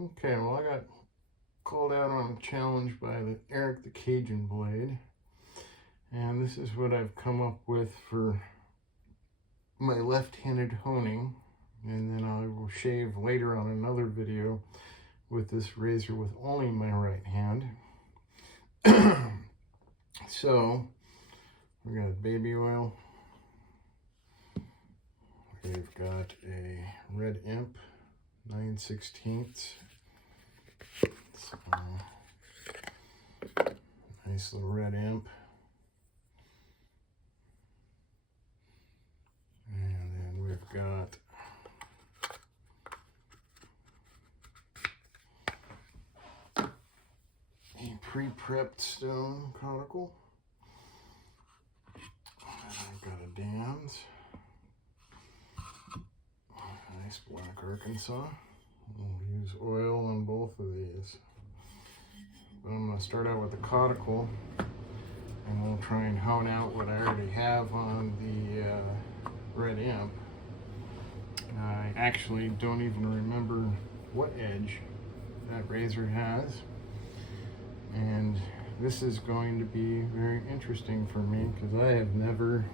Okay, well, I got called out on a challenge by Eric the Cajun Blade, and this is what I've come up with for my left-handed honing, and then I will shave later on another video with this razor with only my right hand. So we got baby oil, we've got a Red Imp 9/16. So, nice little Red Imp. And then we've got a pre-prepped stone conical. I've got a Dan's. Nice black Arkansas. We'll use oil on both of these. But I'm going to start out with the conical, and we'll try and hone out what I already have on the Red Imp. I actually don't even remember what edge that razor has, and this is going to be very interesting for me because I have never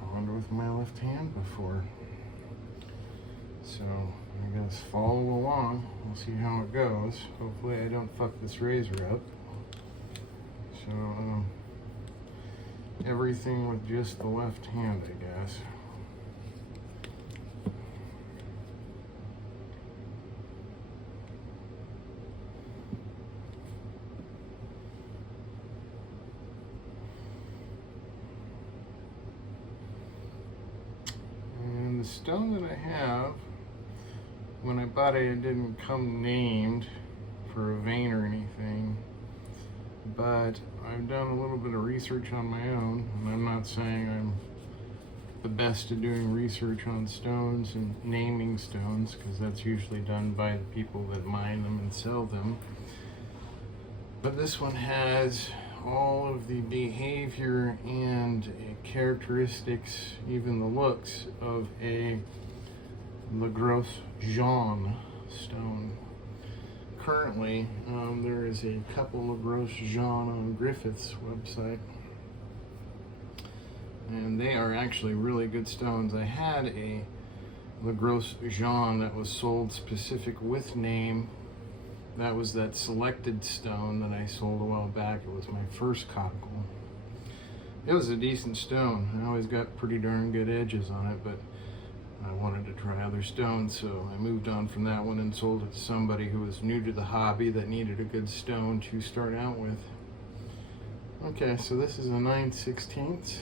honed with my left hand before. So I guess follow along. We'll see how it goes. Hopefully I don't fuck this razor up. So everything with just the left hand, I guess. And the stone that I have, when I bought it, it didn't come named for a vein or anything, but I've done a little bit of research on my own, and I'm not saying I'm the best at doing research on stones and naming stones, because that's usually done by the people that mine them and sell them. But this one has all of the behavior and characteristics, even the looks of a Le Gros Jean stone. Currently, there is a couple of Gros Jean on Griffith's website, and they are actually really good stones. I had a Le Gros Jean that was sold specific with name. That was that selected stone that I sold a while back. It was my first conical. It was a decent stone. I always got pretty darn good edges on it, but I wanted to try other stones, so I moved on from that one and sold it to somebody who was new to the hobby that needed a good stone to start out with. Okay, so this is a 9/16.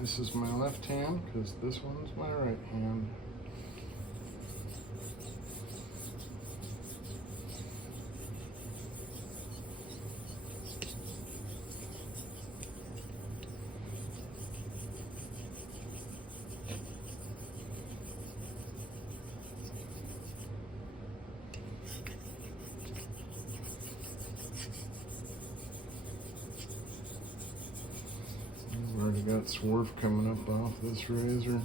This is my left hand because this one's my right hand. I've already got swarf coming up off this razor.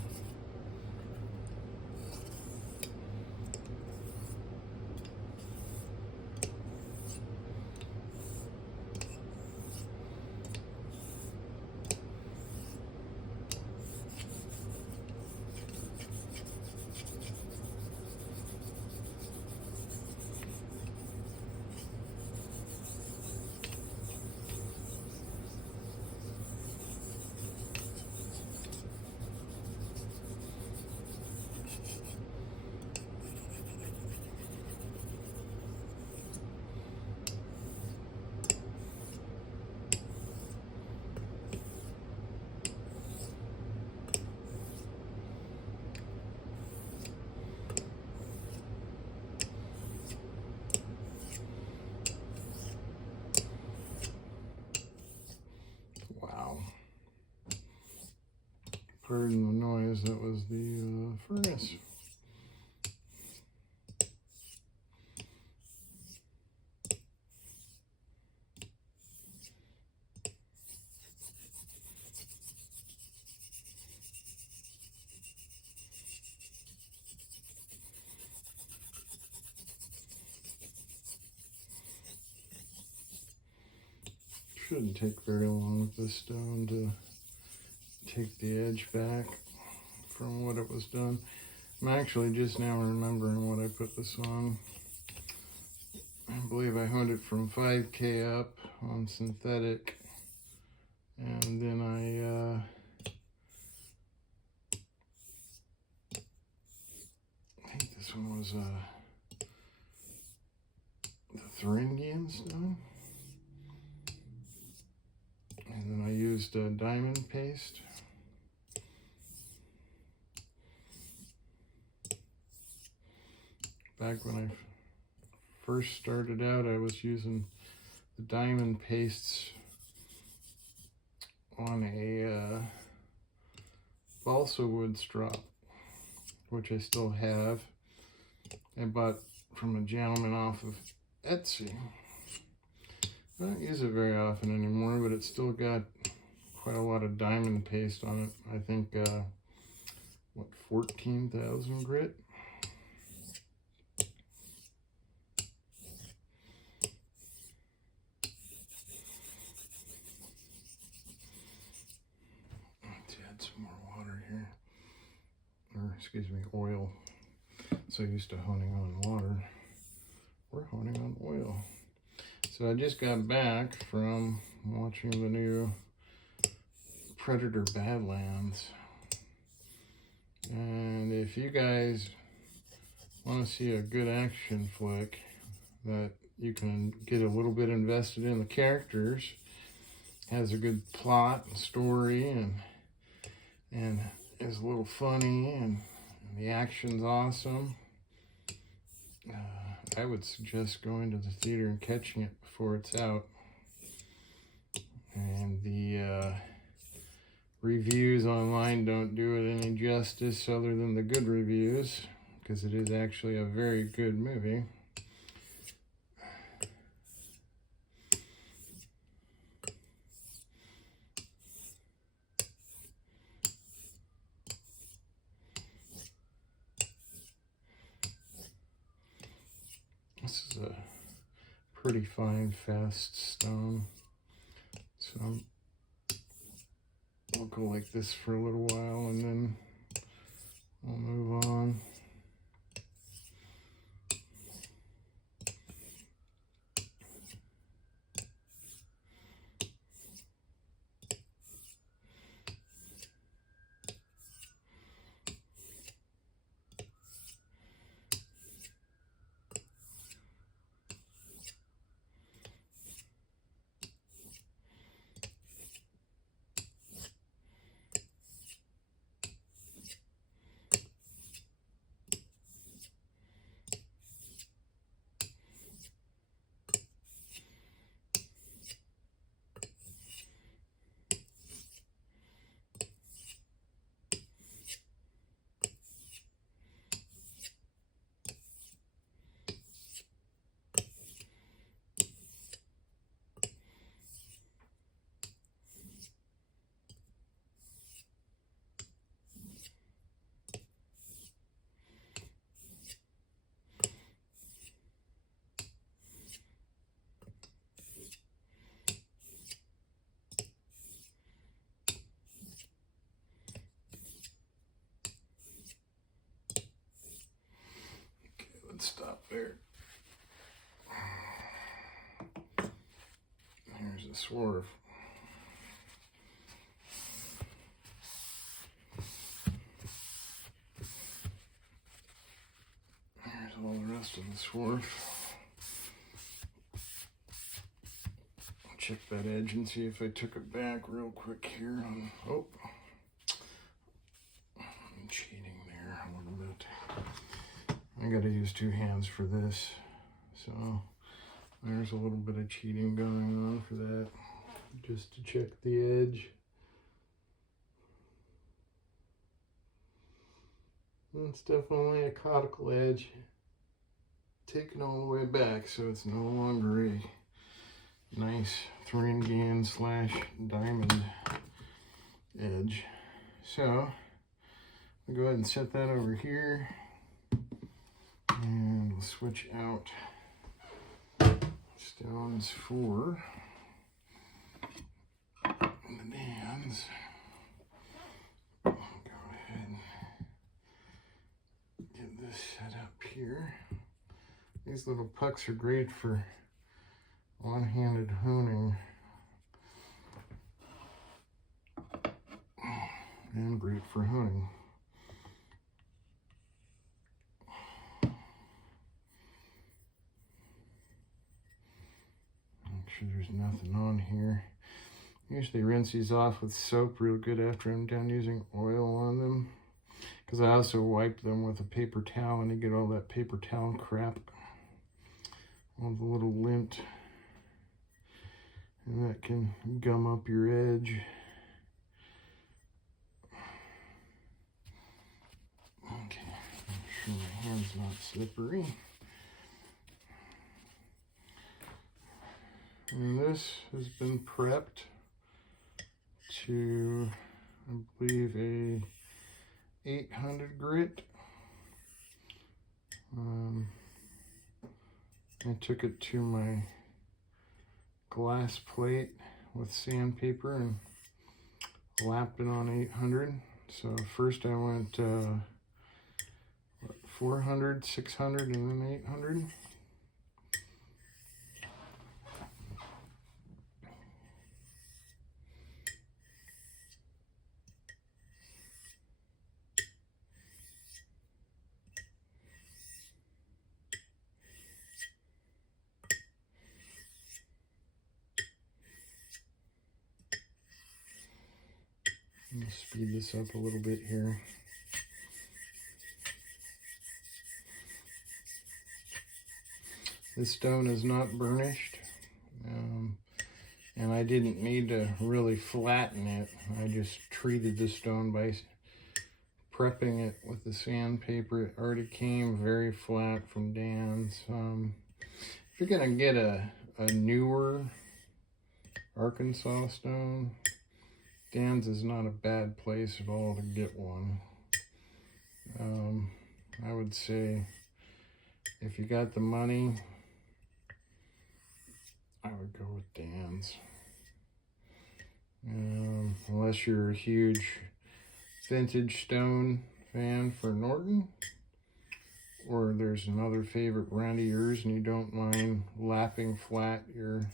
Wow. Pardon the noise, that was the furnace. Shouldn't take very long with this stone to take the edge back from what it was done. I'm actually just now remembering what I put this on. I believe I honed it from 5K up on synthetic, and then I think this one was the Thuringian stone. And then I used diamond paste. Back when I first started out, I was using the diamond pastes on a balsa wood strop, which I still have. I bought from a gentleman off of Etsy. I don't use it very often anymore, but it's still got quite a lot of diamond paste on it. I think, what, 14,000 grit? Let's add some more water here. Or, excuse me, oil. So used to honing on water. We're honing on oil. So I just got back from watching the new Predator Badlands. And if you guys want to see a good action flick that you can get a little bit invested in the characters, has a good plot and story, and is a little funny, and the action's awesome, I would suggest going to the theater and catching it before it's out. And the reviews online don't do it any justice other than the good reviews, because it is actually a very good movie. This is a pretty fine, fast stone. So we'll go like this for a little while and then we'll move on. Stop there. Here's a swerve. Here's all the rest of the swerve. I'll check that edge and see if I took it back real quick here. Oh, I'm cheating there a little bit. I gotta use two hands for this, so there's a little bit of cheating going on for that, just to check the edge. And it's definitely a conical edge, taken all the way back, so it's no longer a nice Thuringian / diamond edge. So I'll go ahead and set that over here. And we'll switch out stones for the bands. Go ahead and get this set up here. These little pucks are great for one-handed honing and great for honing. Make sure there's nothing on here. Usually rinse these off with soap real good after I'm done using oil on them, because I also wipe them with a paper towel and you get all that paper towel crap, all the little lint, and that can gum up your edge. Okay, make sure my hand's not slippery. And this has been prepped to, I believe, a 800 grit. I took it to my glass plate with sandpaper and lapped it on 800. So first I went 400, 600, and then 800. I'm going to speed this up a little bit here. This stone is not burnished, and I didn't need to really flatten it. I just treated the stone by prepping it with the sandpaper. It already came very flat from Dan's. If you're going to get a newer Arkansas stone, Dan's is not a bad place at all to get one. I would say if you got the money, I would go with Dan's. Unless you're a huge vintage stone fan for Norton, or there's another favorite brand of yours and you don't mind lapping flat your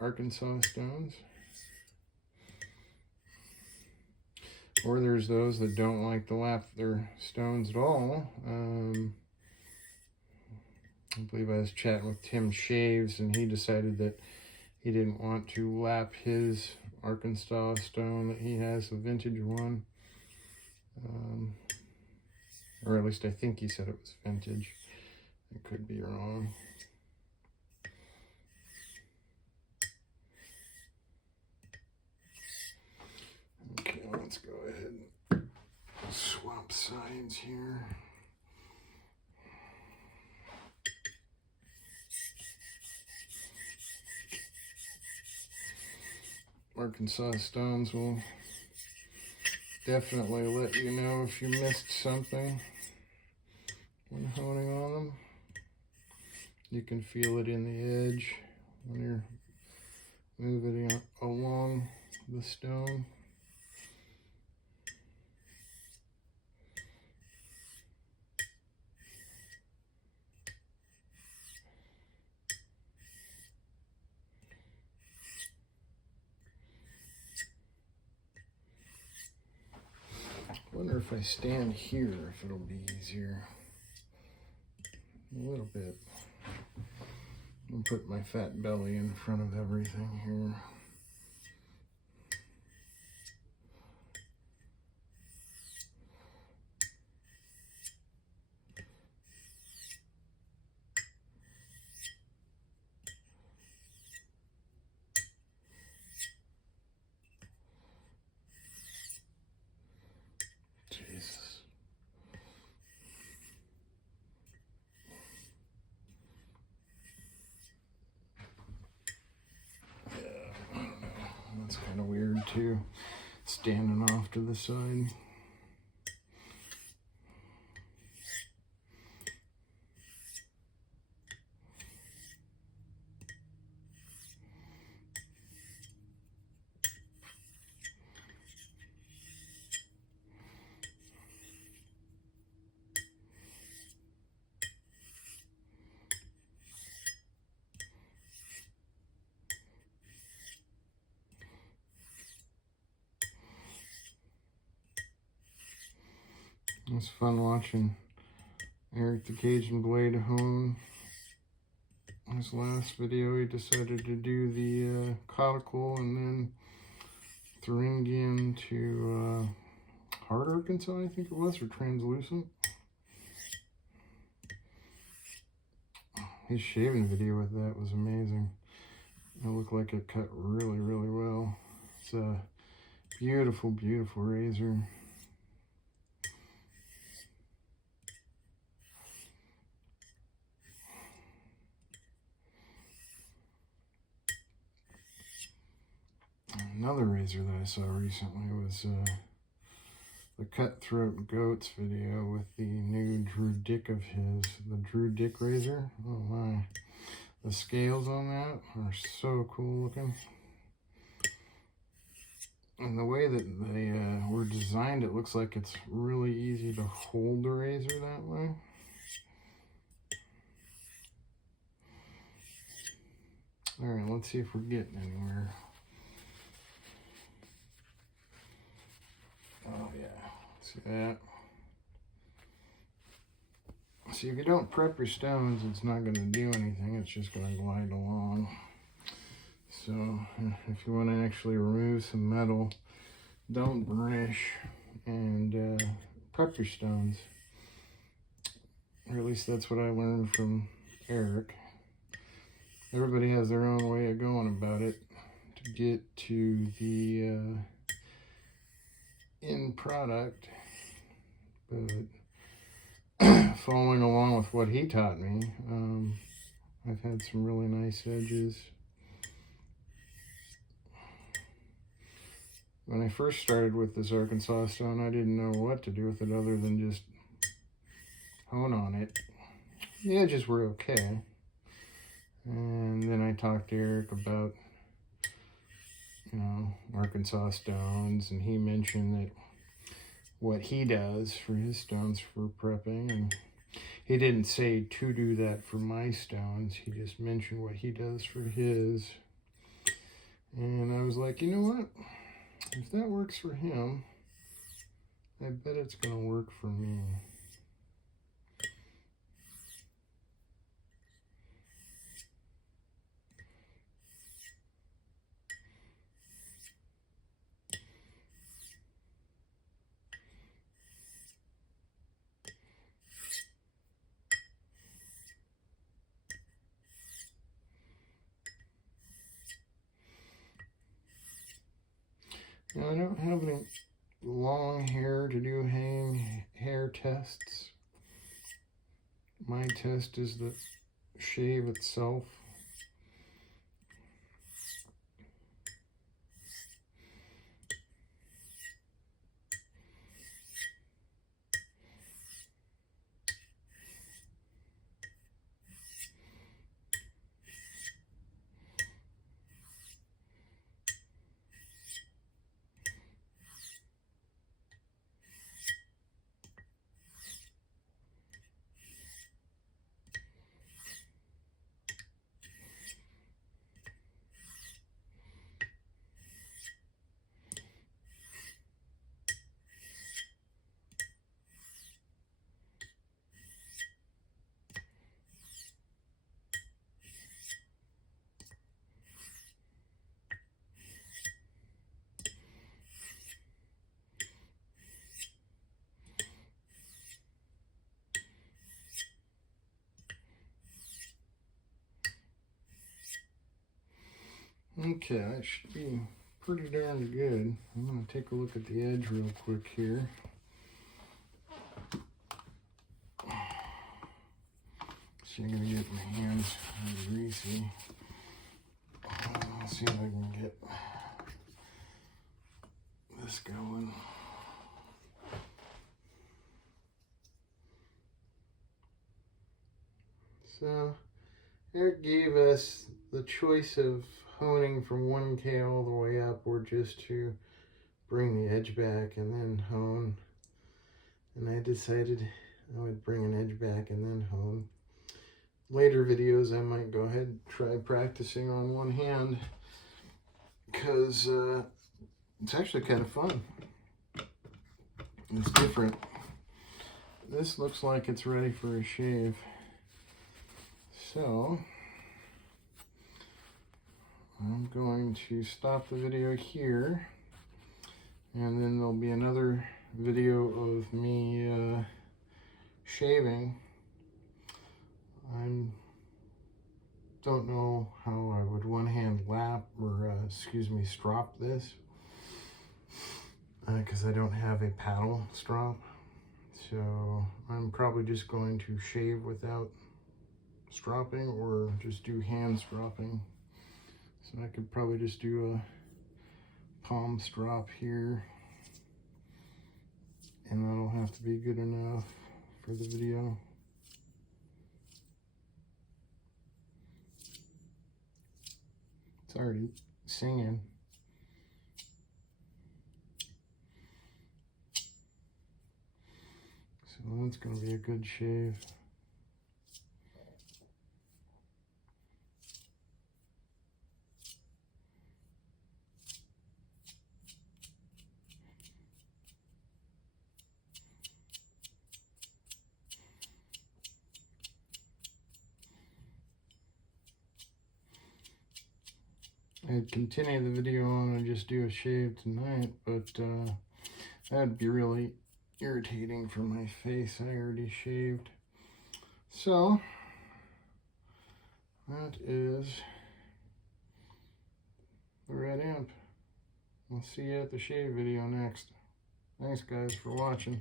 Arkansas stones. Or there's those that don't like to lap their stones at all. I believe I was chatting with Tim Shaves and he decided that he didn't want to lap his Arkansas stone that he has, a vintage one. Or at least I think he said it was vintage. I could be wrong. Okay, let's go ahead and swap sides here. Arkansas stones will definitely let you know if you missed something when honing on them. You can feel it in the edge when you're moving it along the stone. I wonder if I stand here, if it'll be easier. A little bit. I'll put my fat belly in front of everything here. Jesus. Yeah, I don't know. That's kind of weird too, standing off to the side. It was fun watching Eric the Cajun Blade hone. His last video, he decided to do the caudicle and then Thuringian to Hard Arkansas, I think it was, or translucent. His shaving video with that was amazing. It looked like it cut really, really well. It's a beautiful, beautiful razor. Another razor that I saw recently was the Cutthroat Goats video with the new Drew Dick of his, the Drew Dick razor. Oh my. The scales on that are so cool looking. And the way that they were designed, it looks like it's really easy to hold the razor that way. Alright, let's see if we're getting anywhere. Oh yeah, see that? See, if you don't prep your stones, it's not going to do anything. It's just going to glide along. So if you want to actually remove some metal, don't burnish and prep your stones. Or at least that's what I learned from Eric. Everybody has their own way of going about it to get to the end product. But following along with what he taught me, I've had some really nice edges. When I first started with this Arkansas stone, I didn't know what to do with it other than just hone on it. The edges were okay. And then I talked to Eric about, you know, Arkansas stones, and he mentioned that what he does for his stones for prepping, and he didn't say to do that for my stones. He just mentioned what he does for his. And I was like, you know what? If that works for him, I bet it's going to work for me. Now, I don't have any long hair to do hang hair tests. My test is the shave itself. Okay, that should be pretty darn good. I'm going to take a look at the edge real quick here. See, I'm going to get my hands greasy. Let's see if I can get this going. So, Eric gave us the choice of honing from 1K all the way up, or just to bring the edge back and then hone. And I decided I would bring an edge back and then hone. Later videos I might go ahead and try practicing on one hand, because it's actually kind of fun. It's different. this looks like it's ready for a shave. So I'm going to stop the video here, and then there'll be another video of me shaving. I don't know how I would one-hand lap or strop this, because I don't have a paddle strop. So I'm probably just going to shave without stropping, or just do hand stropping. So I could probably just do a palm strop here, and that'll have to be good enough for the video. It's already singing. So that's going to be a good shave. I'd continue the video on and just do a shave tonight, but that'd be really irritating for my face. I already shaved. So that is the Red Imp. I'll see you at the shave video next. Thanks guys for watching.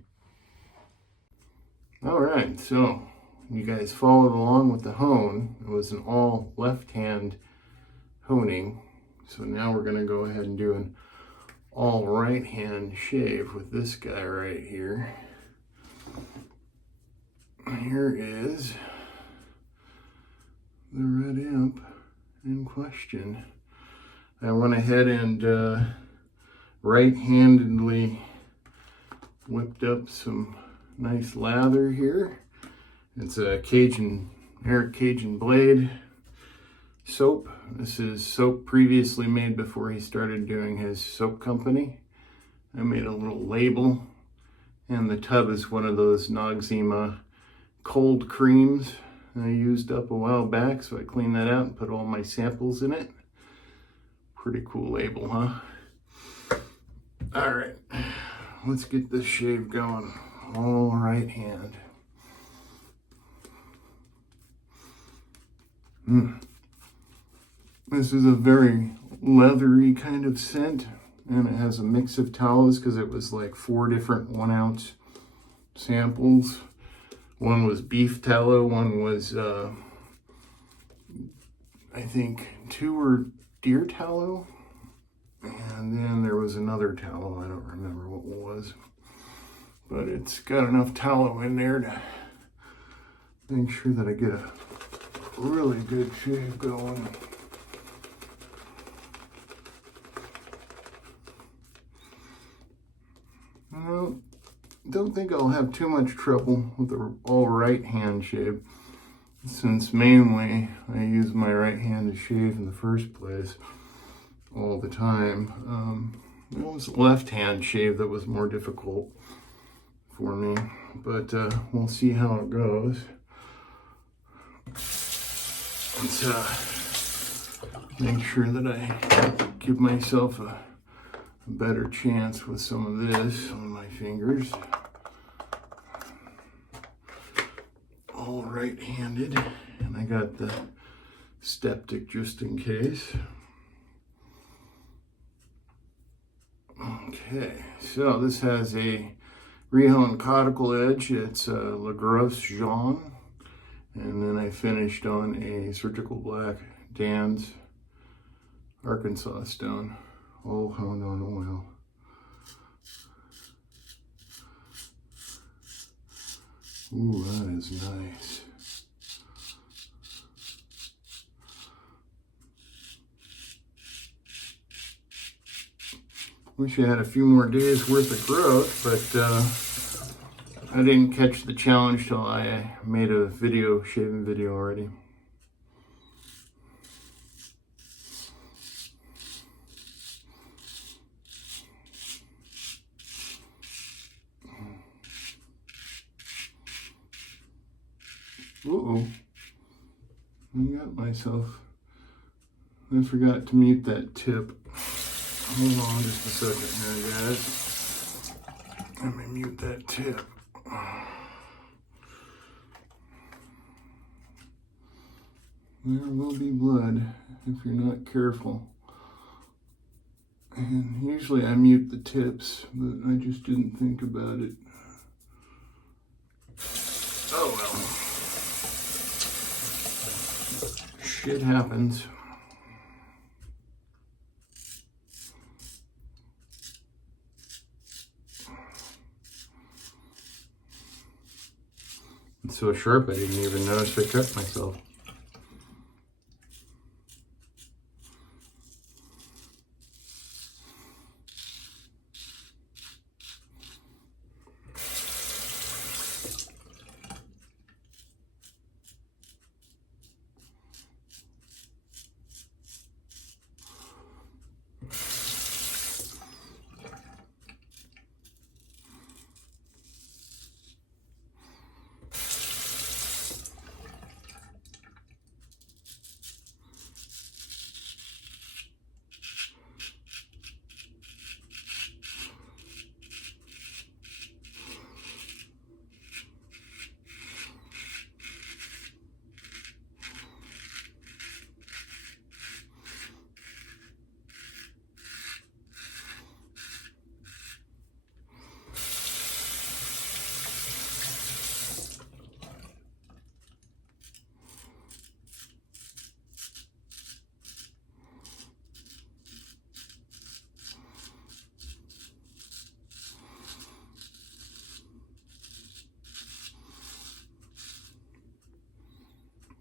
Alright, so you guys followed along with the hone. It was an all left hand honing. So now we're going to go ahead and do an all right hand shave with this guy right here. Here is the Red Imp in question. I went ahead and right-handedly whipped up some nice lather here. It's a Cajun Blade soap. This is soap previously made before he started doing his soap company. I made a little label, and the tub is one of those Noxzema cold creams I used up a while back, so I cleaned that out and put all my samples in it. Pretty cool label, huh? All right, let's get this shave going. All right hand. This is a very leathery kind of scent, and it has a mix of tallows because it was like 4 different 1 ounce samples. One was beef tallow, one was I think 2 were deer tallow, and then there was another tallow. I don't remember what it was, but it's got enough tallow in there to make sure that I get a really good shave going. Well, don't think I'll have too much trouble with the all right hand shave, since mainly I use my right hand to shave in the first place all the time. It was left hand shave that was more difficult for me, but we'll see how it goes. Let's make sure that I give myself a better chance with some of this on my fingers. All right-handed, and I got the Steptic just in case. Okay, so this has a rehoned conical edge. It's a La Grosse Jaune, and then I finished on a surgical black Dan's Arkansas stone, all honed on oil. Ooh, that is nice. Wish I had a few more days worth of growth, but I didn't catch the challenge till I made a video, shaving video already. Uh-oh. I got myself. I forgot to mute that tip. Hold on just a second here, guys. Let me mute that tip. There will be blood if you're not careful. And usually I mute the tips, but I just didn't think about it. Oh well. Shit happens. It's so sharp I didn't even notice I cut myself.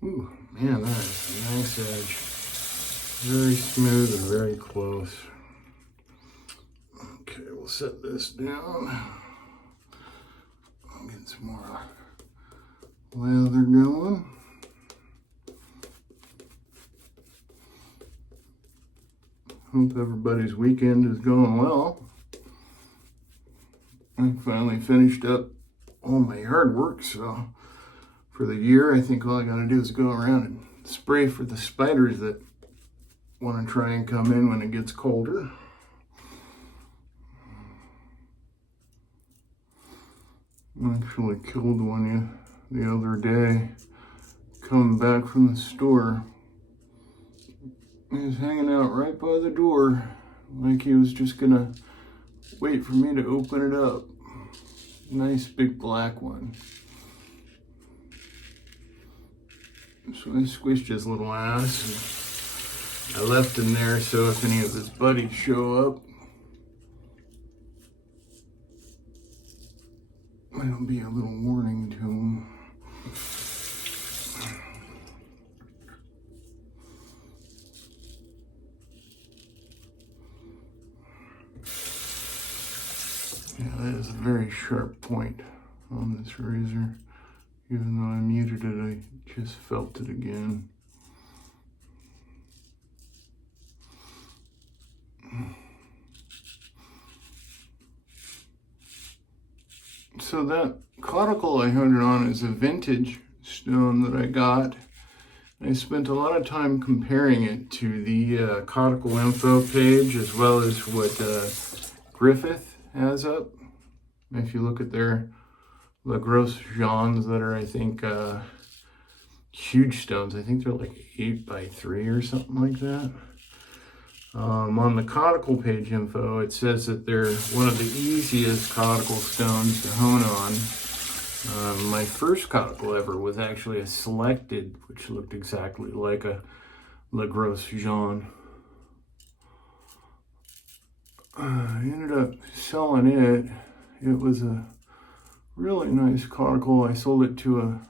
Ooh, man, that is a nice edge. Very smooth and very close. Okay, we'll set this down. I'll get some more lather going. Hope everybody's weekend is going well. I finally finished up all my yard work, so for the year, I think all I gotta do is go around and spray for the spiders that want to try and come in when it gets colder. I actually killed one the other day, coming back from the store. He was hanging out right by the door, like he was just gonna wait for me to open it up. Nice big black one. So I squished his little ass and I left him there so if any of his buddies show up, it'll be a little warning to him. Yeah, that is a very sharp point on this razor. Even though I muted it, I just felt it again. So that caudicle I honed it on is a vintage stone that I got. I spent a lot of time comparing it to the caudicle info page as well as what Griffith has up. If you look at their La Grosse Jeans that are, I think, huge stones. I think they're like 8x3 or something like that. On the caudicle page info, it says that they're one of the easiest caudicle stones to hone on. My first caudicle ever was actually a selected, which looked exactly like a La Grosse Jean. I ended up selling it. It was a really nice caudicle. I sold it to a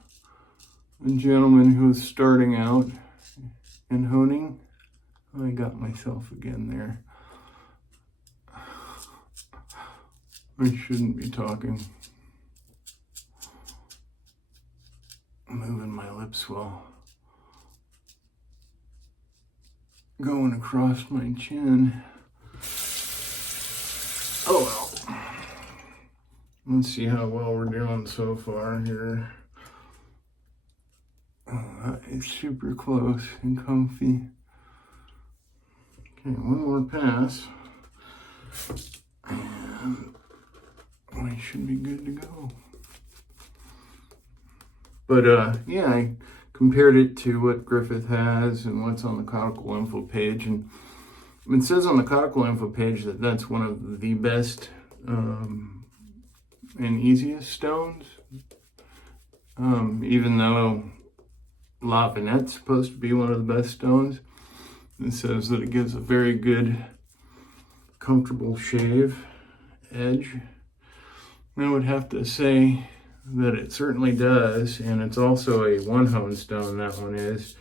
gentleman who was starting out in honing. I got myself again there. I shouldn't be talking. Moving my lips while going across my chin. Oh well. Let's see how well we're doing so far here. That is super close and comfy. Okay, one more pass. And we should be good to go. But yeah, I compared it to what Griffith has and what's on the Conical info page. And it says on the Conical info page that that's one of the best and easiest stones. Even though La Vinette's supposed to be one of the best stones. It says that it gives a very good, comfortable shave edge. I would have to say that it certainly does, and it's also a one-hone stone, that one is.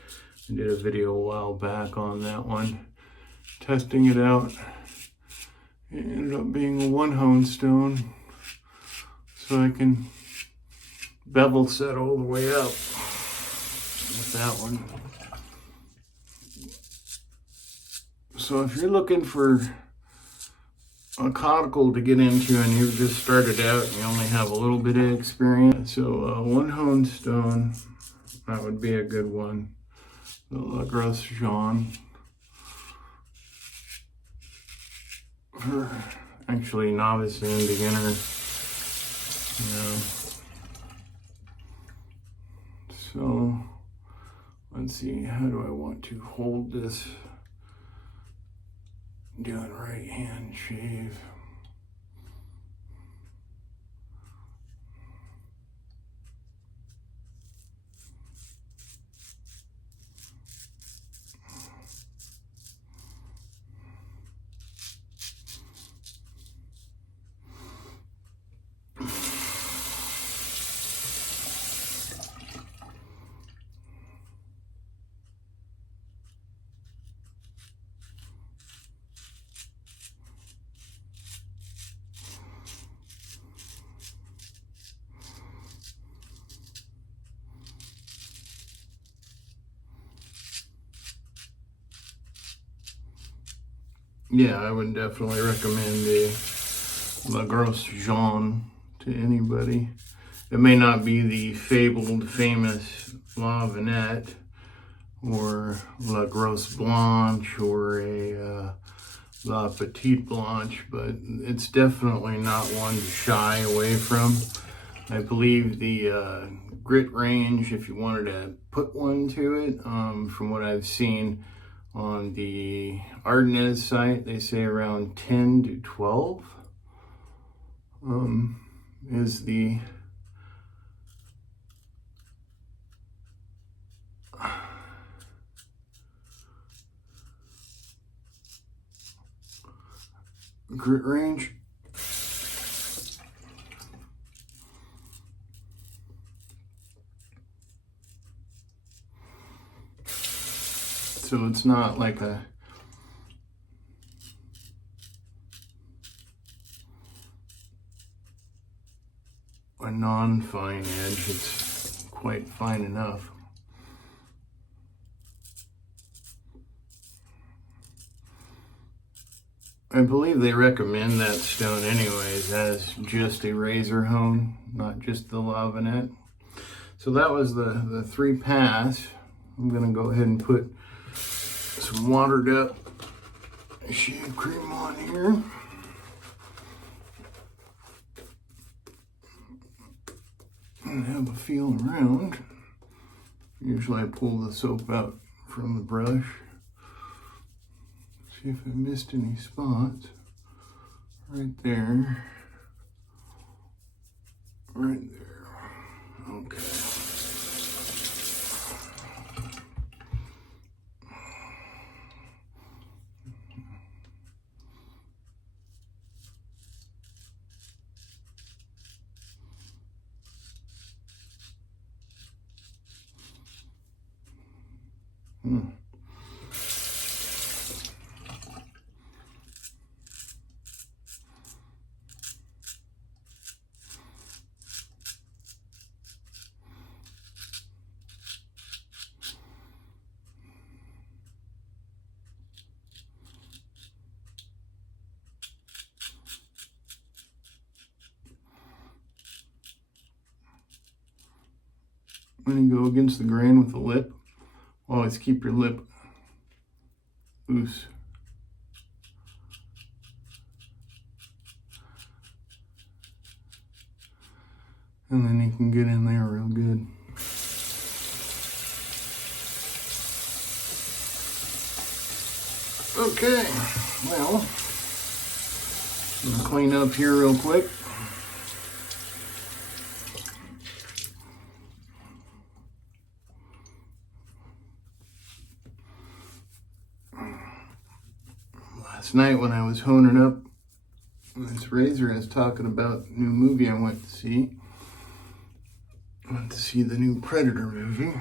I did a video a while back on that one, testing it out. It ended up being a one-hone stone, so I can bevel set all the way up with that one. So if you're looking for a conical to get into and you've just started out and you only have a little bit of experience, so one hone stone, that would be a good one. The La Grosse Jaune. For actually novice and beginner, you know. So let's see, how do I want to hold this? Doing right hand shave. Yeah, I would definitely recommend the La Grosse Jaune to anybody. It may not be the fabled, famous La Vinette or La Grosse Blanche or a La Petite Blanche, but it's definitely not one to shy away from. I believe the grit range, if you wanted to put one to it, from what I've seen on the Ardennes site, they say around 10 to 12 is the grit range. So it's not like a non-fine edge, it's quite fine enough. I believe they recommend that stone anyways as just a razor hone, not just the La Vinette. So that was the 3 pass. I'm gonna go ahead and put some watered up shave cream on here. And have a feel around. Usually I pull the soap out from the brush. See if I missed any spots. Right there. Right there. Okay. When you go against the grain with the lip, always keep your lip loose. And then you can get in there real good. Okay, well, I'm gonna clean up here real quick. Last night when I was honing up this razor, I was talking about a new movie I went to see. I went to see the new Predator movie.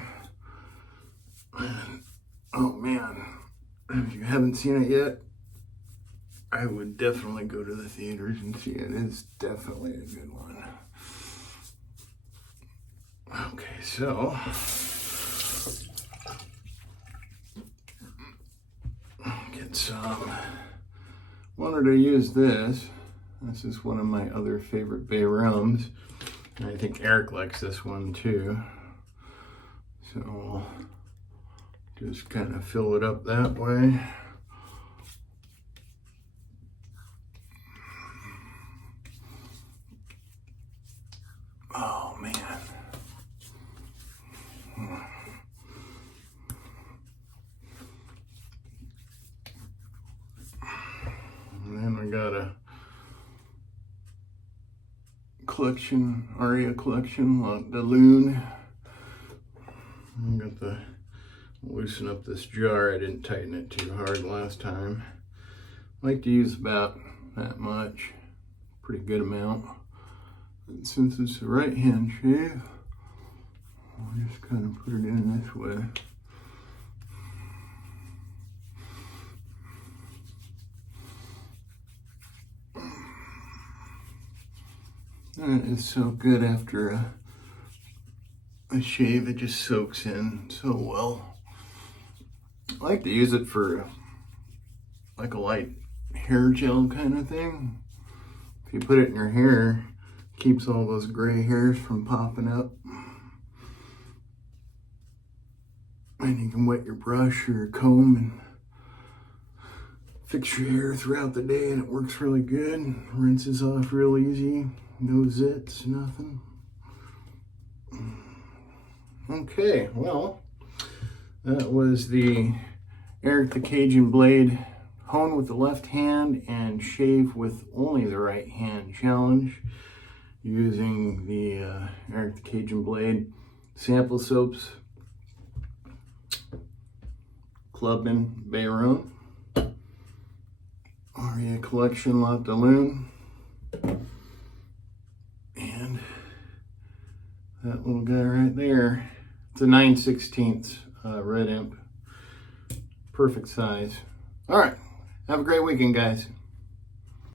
And, oh man, if you haven't seen it yet, I would definitely go to the theaters and see it. It's definitely a good one. Okay, so get some. Wanted to use this. This is one of my other favorite Bay Rums. And I think Eric likes this one too. So just kind of fill it up that way. Oh man. And then I got a collection, Aria collection, the Lune. I got the, loosen up this jar. I didn't tighten it too hard last time. I like to use about that much, pretty good amount. And since it's a right hand shave, I'll just kind of put it in this way. And it's so good after a shave, it just soaks in so well. I like to use it for like a light hair gel kind of thing. If you put it in your hair, it keeps all those gray hairs from popping up. And you can wet your brush or your comb and fix your hair throughout the day, and it works really good. Rinses off real easy. No zits, nothing. Okay, well, that was the Eric the Cajun Blade hone with the left hand and shave with only the right hand challenge using the Eric the Cajun Blade sample soaps, Clubman Bay Rum, Aria collection Lait Lune, and that little guy right there. It's a 9/16 Red Imp. Perfect size. All right. Have a great weekend, guys.